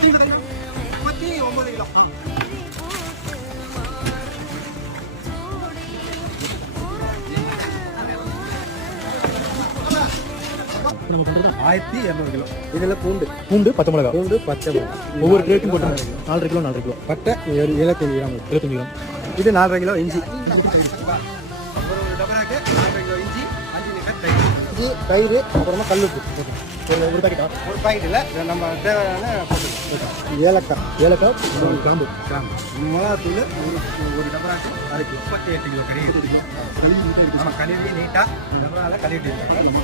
39 kilo. நம்ம பண்ணுறது 1200 kilo. இதில் பூண்டு பச்சை மிளகா பச்சை மிளகா ஒவ்வொரு கிலோக்கும் போட்டு 4 கிலோ பட்டை 75 கிராம். 75 கிராம். இது 4.5 கிலோ இஞ்சி. ஒரு டபராக்கு 4.5 கிலோ இஞ்சி, 5 லிட்டர் தயிர். இது தயிர், அப்புறமா கல்லுப்பு ஒரு பாக்கெட்டா? ஒரு பாக்கெட்டில் நம்ம தேவையான ஏலக்காய் கிராம்பு மிளகாத்தூள் ஒரு டபராக்கு 1/2 கிலோ. 38 கிலோ கறி. நம்ம கழுவி நீட்டாக டபராவில் கழுவிட்டு ஏலக்காய்